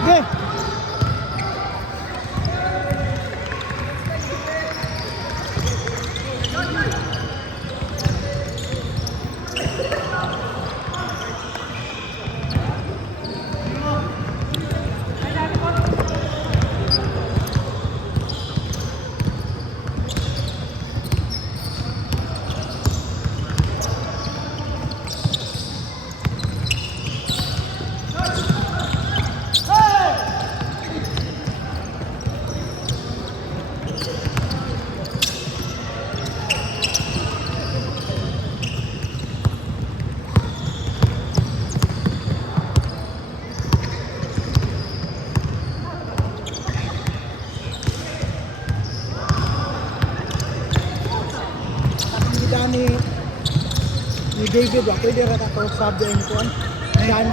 Okay. Ni David wa pwede ra ka sabi ang kuan. Yan.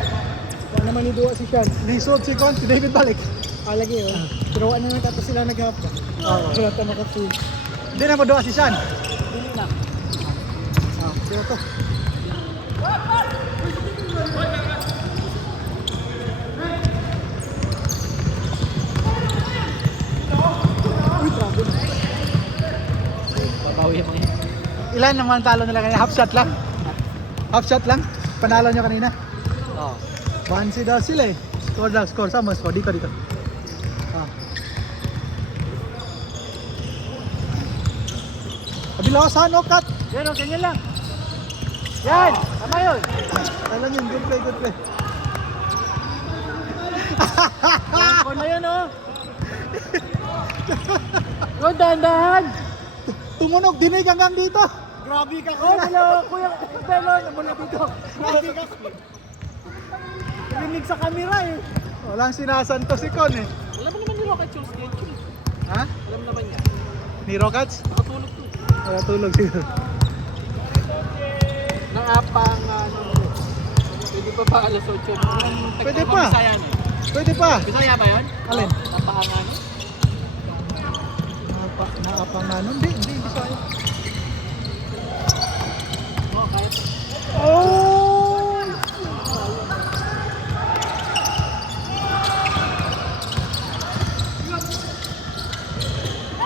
Wa naman ni duwa si Sean. Lisod si kuan si David balik. Lagi oh. Pero ano na kato sila naghapon. Oo. Wala ta makatuloy. Hindi na mo duwa si Sean. Dili na. Pero to. Uy, grabe. Babawi mo yan. Ilan naman talo nila kanina? Half shot lang? Half shot lang? Panalo nyo kanina? Oo. Bansi daw sila eh. Score daw, score. Sama score. Dito, dito. Kabilawasan, no, cut. Yan o, ganyan lang. Yan! Tama yun. Alam yun, good play, good play. Yan na yun o. Oh, dahan-dahan. Tumunog, dinig hanggang dito. Grabe ka ko. Hello, Kuya Belon. Mula dito. Grabe ka. Rinig sa camera eh. Walang sinasanto si Con eh. Alam mo naman ni Rocket Jules Gentle. Ha? Alam naman niya. Ni Rockets? Nakatulog to. Wala tulog siguro. Nangapang ano. Pwede pa ba alas 8? Pwede pa. Bisaya na. Pwede pa. Bisaya ba yun? Alin? Napahang ano? Naapang ano? Hindi sa'yo. Oo, kahit. Oh!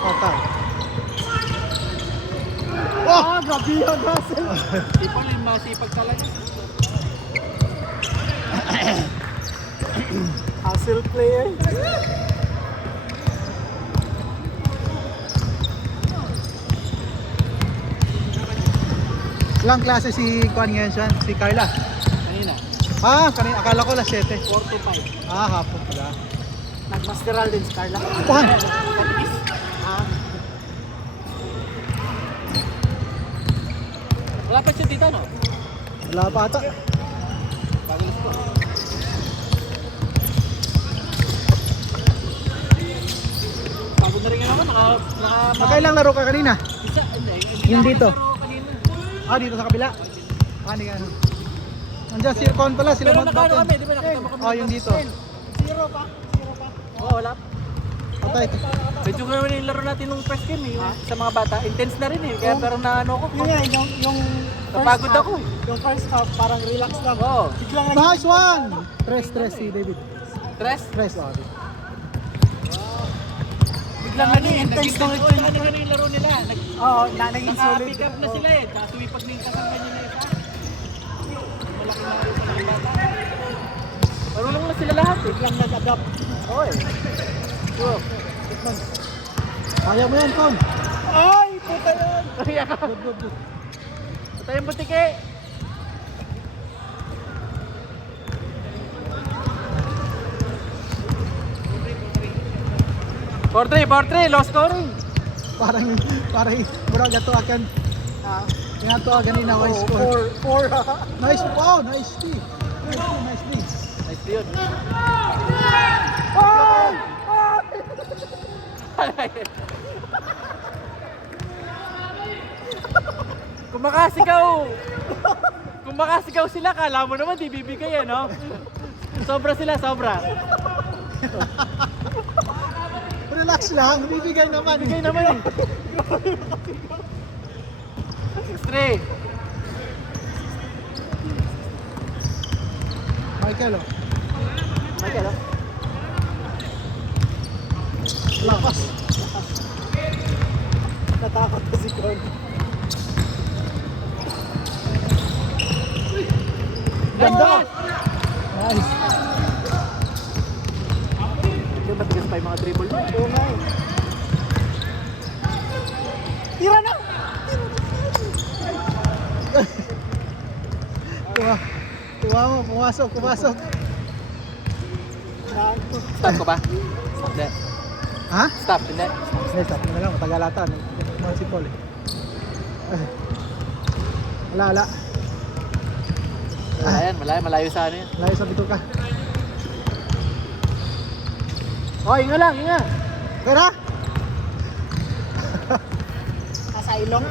Okay. Oh! Grabe yun, Russell. People yung masipag talaga. Hustle player. Ilang klase si Juan ngayon siya? Si Carla? Kanina. Kanina. Akala ko las 7. 4 to 5. Hapon pala. Nag-pastoral din si Carla. Juan! Katikis. Wala pa siya dito, no? Wala pa ata. Bagus po. Pagod na rin nga naman. Magkailang laro ka kanina? Isa, hindi. Yung dito? Laro kanina. Dito sa kabila. Hindi ka ano. Nandiyan si Con pala. Sila Pero nakano kami, di ba nakatama kami? yung dito. Zero pa. Oo, wala pa. Patay. Medyo nga naman yung laro natin nung first game eh. Sa mga bata, intense na rin eh. Kaya pero na ano ko. Yung Napagod ako eh. Yung first half, parang relax lang. Oo. Biglang Nice one! Tres si David. Stress? Tres. Biglang ano eh. Intense na ito. Ano yung laro nila. Oo, naging solid. Naka-pick up na sila eh. Tsaka sumipag na yung kasama nila isa. Malaki na rin sa mga bata. Marunong na sila lahat eh. Biglang nag-adapt. Oo eh. Sure. Kaya mo yan, Con. Ay, puta yun! Kaya ka. Good. Ito yung butike. Four-three, low scoring. Parang mura gato akan. Nga to ganina may score. Four. Nice. Wow, nice D. Nice D. Nice yun. Kung makasigaw sila, kala mo naman di bibigay no? Sobra sila, sobra. Relax lang, bibigay naman. Bigay naman eh. 6-3. Michael, oh. Michael, oh. Lakas. Natakot na si Con. Ganda! Nice. Yung matigas pa yung mga dribble mo. Oo nga eh. Tira na! Tuwa mo, pumasok. Stop ko ba? Hindi. Ha? Stop, hindi. Hindi, stop na lang. Matagalatan. Mga si Paul eh. Wala. Ayan, malayo sa ano yan. Layo sa bito ka. Oh, inga lang, inga. Pera? Nasa ilong.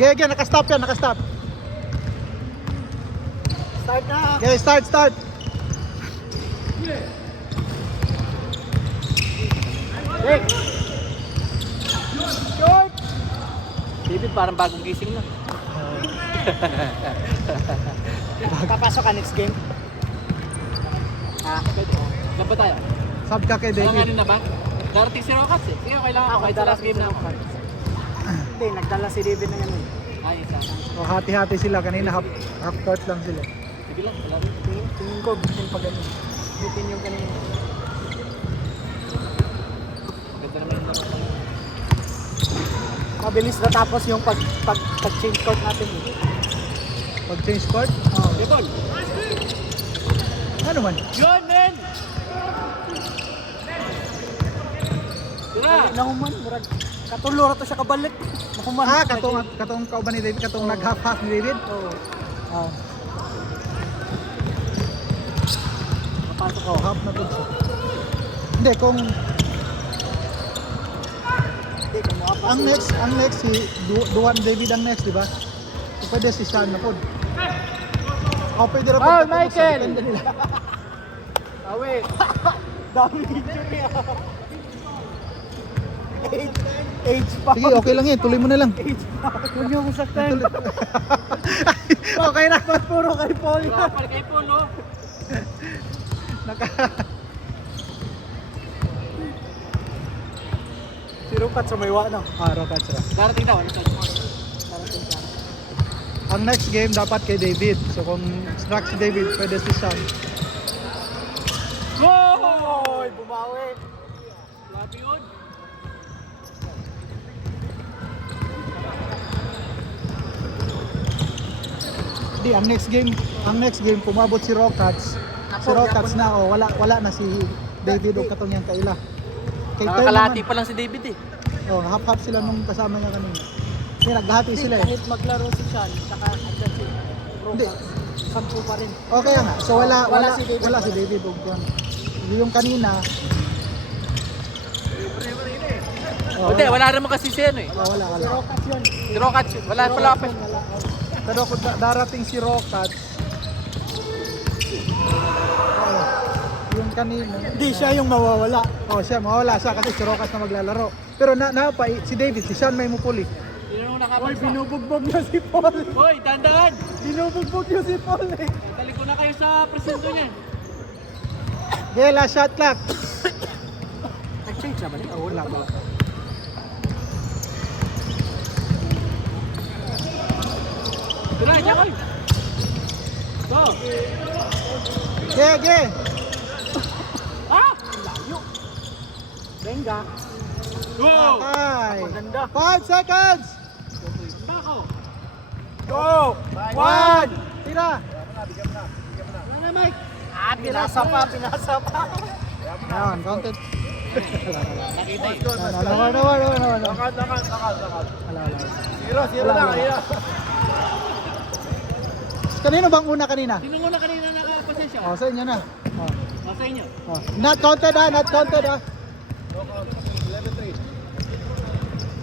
Gege, nakastop yan, nakastop. Start na! Okay, start. Hey! Short! David, parang bagong gising na. Papasok ka next game. Saan ba tayo? Sub ka kay David. Ano na ba? Darating si Rokas eh. Sige, okay lang ako. Kahit sa last game na ako. Hindi, nagdala si David na yan eh. Ay, isa. O, hati-hati sila. Kanina half court lang sila. Sige lang, wala rin. Tingin ko, bitin pa ganun. Bitin yung kanina. Ganda naman yung naman. Mabilis na tapos yung pag-change court natin eh. Pag change court, Debol! ano man? Yun, men! Tira! Nahuman, murag. Katulura to siya kabalik. Nahuman. Katong kauban ni David, katong nag-half ni David. Oo. Napasok ako, half na to siya. Hindi, kung Hindi, kung makapasok. ang next si Duan David ang next, di ba? So, pwede si Sean na po. O, pwede rin Foul, po. Michael! Depende nila. Awe! Dami injury ah. Age pa. Sige, okay lang yan. Tuloy mo na lang. Age pa. Huwag niyo masaktan. Okay na. Ba't puro kay Paul yan? Kapal kay Polo! Naka... Si Rupat sumaywa na. Rockets ra. Darating daw. Ano to? Darating siya. Ang next game dapat kay David. So kung struck si David, pwede si Sean. Go! Oy, bumawi. Grabe yun. Di, ang next game pumabot si Rockets. Si Rockets na wala na si David o katong yang kaila. Kay Ter Nakakalati naman. pa lang si David eh. Oh, half sila nung kasama niya kanina. Kaya naghati sila eh. Kahit maglaro si Sean, saka andyan si Hindi. Rupat. 10 pa rin. Okay nga. So wala Wala si David. o yan. Yung kanina. Hindi, wala naman kasi si ano eh. Wala. Si Rokas yun. Si Rokas, wala pa. Pero kung darating si Rockets, yung kanina. Hindi siya yung mawawala. Siya mawala siya kasi si Rockets na maglalaro. Pero si David, si Sean may mupuli. Sino nung Oy, nakapagsa? binubugbog niya si Paul. Hoy, dandaan! Binubugbog niya si Paul eh. Dali ko na kayo sa presinto niyan. Okay, last shot clock. Nag-change na ba niya? Wala. Tira, niya koy! Go! Okay. Ah! Benga. Go! Okay. Maganda. 5 seconds. Bako! Go! 1. Tira. Wala na, Mike! Pinasa pa. Yan, counted. Nakita eh. No. Lakad. Wala. Zero na. Kanino bang una kanina? Sino muna kanina nakapasensya? Sa inyo na. Sa inyo. Not counted not counted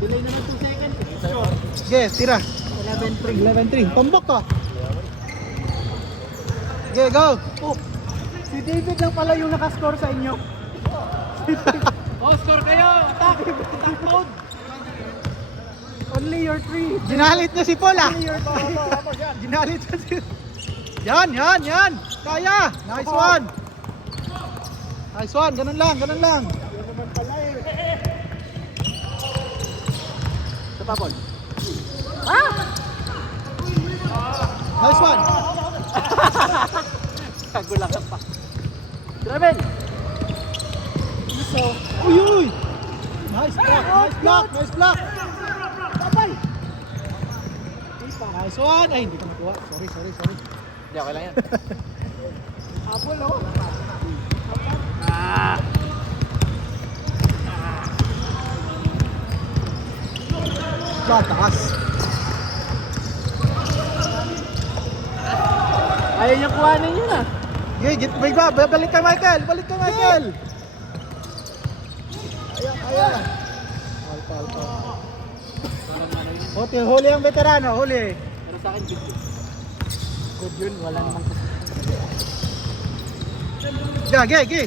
Delay naman 2 seconds. Sige, tira. 11-3. 11-3. Tumbok ka. Sige, go. Oh, si David lang pala yung nakascore sa inyo. Oh, score kayo! Attack! Attack mode! Only your 3. Ginalit niya si Paul Only your 3. Ginalit niya si... Yan. Kaya. Nice one. Ganun lang. Yan naman pala eh. Sa papon. Nice one. Kagulang ka pa. Travel! So, uy, uy. Nice block, nice block, nice block. Babay! Nice one. Ay, hindi ko nakuha. Sorry. Hindi, okay lang yan. Apple, oh. Taas. Ayaw niya kuhanin yun ah. Okay, balik ka Michael. Ayan. Pal. Hotel, huli ang veterano, huli. Pero sa akin, good. Good yun, wala namang kasi. Ge.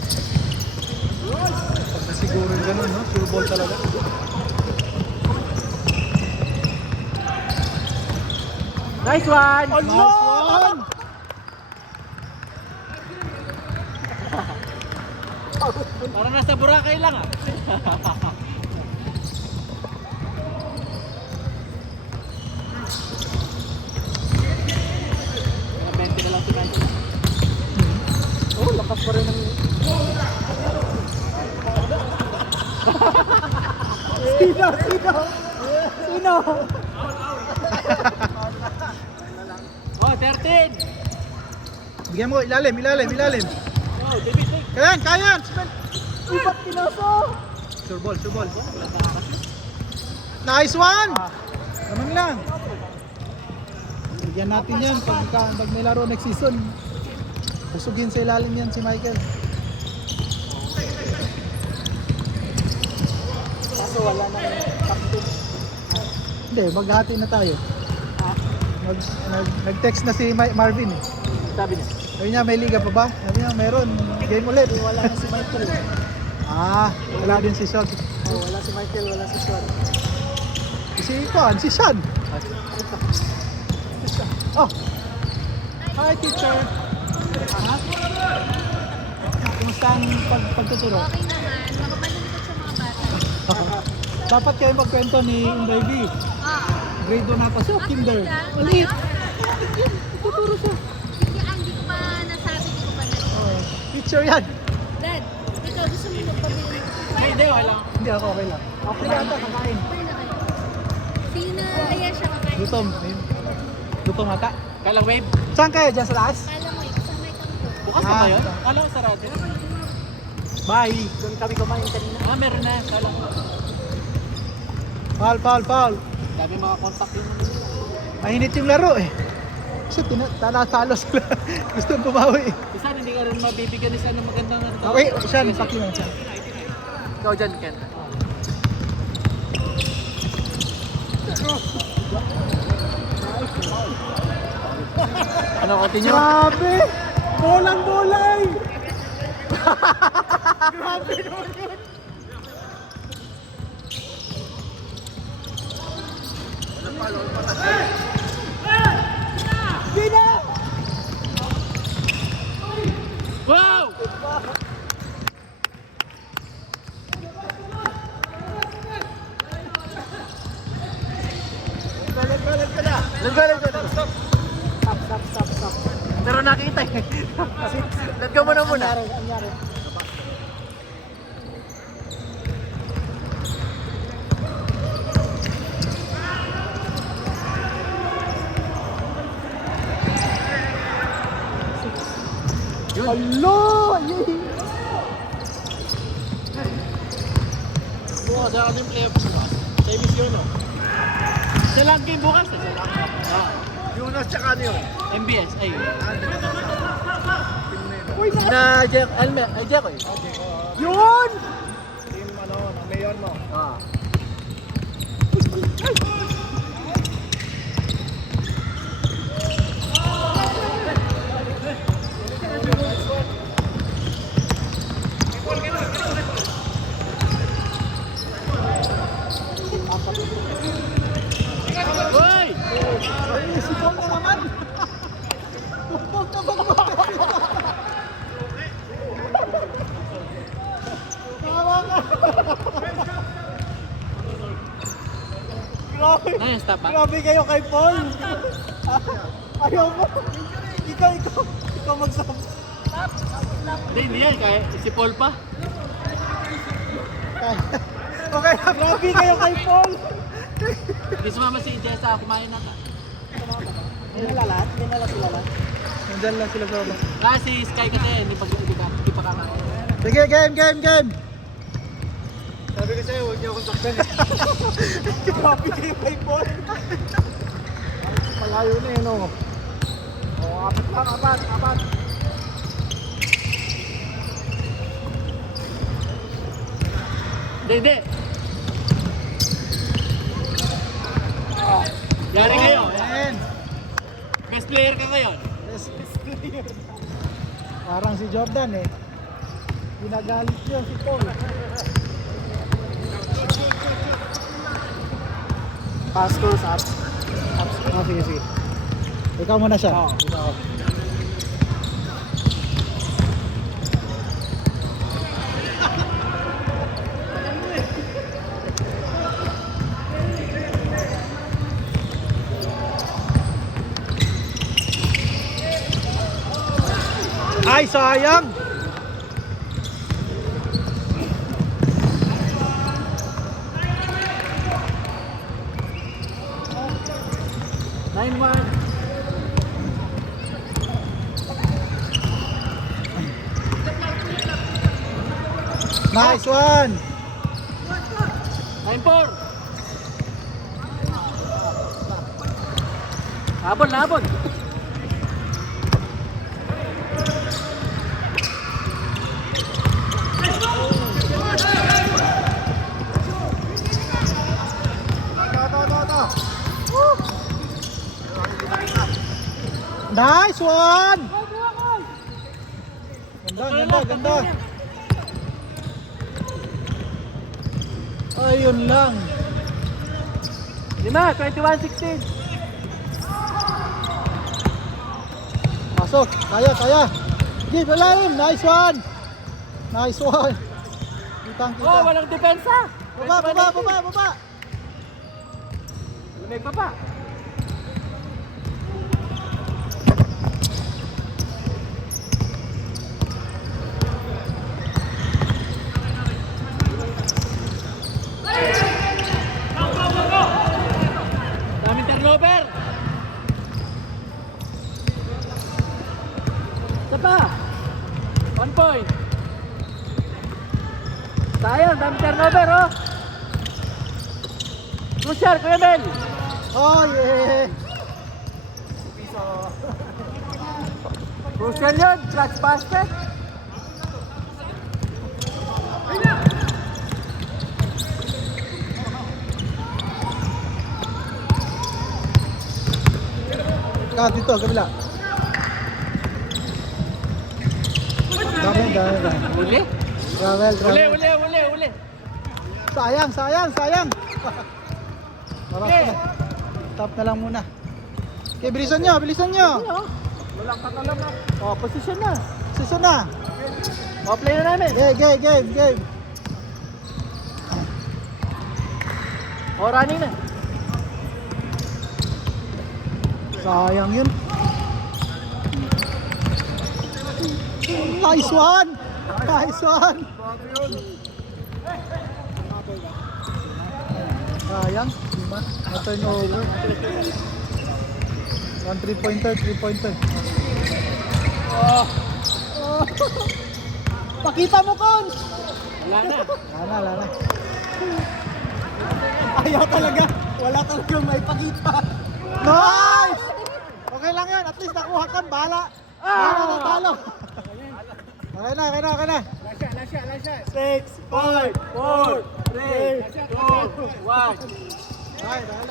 Pag siguro yung ganun, no? Sure ball talaga. Nice one! Nice one! Parang nasa Boracay lang ah. Kaya 20 na lang si Michael. Oh, lakas pa rin ng... Sino? Oh, 13! Bigyan mo, ilalim. Oh, David, Kayan! Uy, ba't pinaso? Sure ball. Nice one! Naman lang. Bigyan natin yan pag may laro next season. Busugin sa ilalim yan si Michael. Kaso wala nang captain. Hindi, maghati na tayo. Nag-text na si Marvin eh. sabi niya. Sabi niya, may liga pa ba? Sabi niya, meron. Game ulit. Wala na si Michael. Wala din si Sean. Oh, wala si Michael, wala si Sean. Si Sean. Oh. Hi, teacher. Kumusta ang pagtuturo? Okay naman, makamalungkot sa mga bata. Dapat kayo magkwento ni Inday B. Grade 2 na pa siya, kinder. Bakit Maliit. Ayun? Tuturo siya. Hindi ko pa nasabi, hindi ko pa narinig. Oh, teacher yan. Dad, ikaw gusto mo magpabili? Ay, hindi, wala. Hindi ako, okay lang. Okay lang ata, kakain. Pwede na kayo. Sino kaya siya kakain? Gutom. Ayun. Gutom ata. Kala wave. Saan kayo? Diyan sa taas? Kala mo, kasama ikaw ko. Bukas na ba yun? Kala ko sarado. Bye. Doon kami kumain kanina. Ah, meron na. Kala ko. Foul. Dami mga contact yun. Mainit yung laro eh. Kasi tanatalo sila. Gusto bumawi eh. Isa, hindi ka rin mabibigyan isa ng magandang ano. Okay, Sean, paki mo siya. Ikaw dyan, Ken. Ano, continue? Grabe! Bolang-bolay! Grabe naman yun! Bina! Wow! Balik ka na! Stop. Stop. Pero nakita eh. Let go muna muna. Anyari. Yun. Hello! Bukas, sa ating playoffs bukas. Sa emisyon, no? Sa lang game bukas, sa lang. Yunus tsaka ano yun? MBS, ay. Uy, Na Jack, ay Jack eh. yun! Team ano, na mayor mo. Ah. Hoy! Ay, si Paul na naman. Huwag na bang Tawa ka. Nice, stop ha? Grabe kayo kay Paul. Ayaw mo. Ikaw mag-stop. Hindi yan, kaya si Paul pa. Okay, grabe kayo kay Paul. Hindi sumama si Jessa, kumain na ka. Hindi na lahat? Hindi na lang sila lahat? Nandyan lang sila sa baba. Kasi Sky kasi, hindi pa kakain. Sige, game! Sabi ko sa'yo, huwag niyo akong saktan eh. Grabe kayo kay Paul. Malayo na yun, oh. Oh, apat. Hindi. Yari kayo. Ayan. Best player ka ngayon. Yes. Parang si Jordan eh. Ginagalit niyo si Paul. Pass goes up. Ah, sige. Ikaw muna siya. Ikaw. Ay, sayang! Nice one! 9-4. Labon. Nice one! Ganda. Ayun lang. 21-16. Pasok. Kaya. Give alalim. Nice one. Kitang. Oh, walang depensa. Baba. Lumig pa pa. Daming turnover. Isa pa. 1 point. Sayang, daming turnover oh. Crucial, Kuya Mel. Oh yeah. Crucial yun, clutch basket. Dito, kabila. Dami. Uli? Travel. Uli. Sayang. Marap Okay. na. Stop na lang muna. Okay, bilisan nyo. Walang kakalam na. Oh, position na. Season na. Oh, play na namin. Game. Oh, running na. Sayang yun. Nice one. Sayang. Lima. Na-turnover. 1 3-pointer. Oh, Pakita mo, Cons! wala na. Lala. Ayaw talaga. Wala talagang may pakita. Nice! Okay lang yan. At least nakuha ka. Bahala na talo. Okay na. Lasya. 6, 5, 4, 3, 2, 1. Thailand.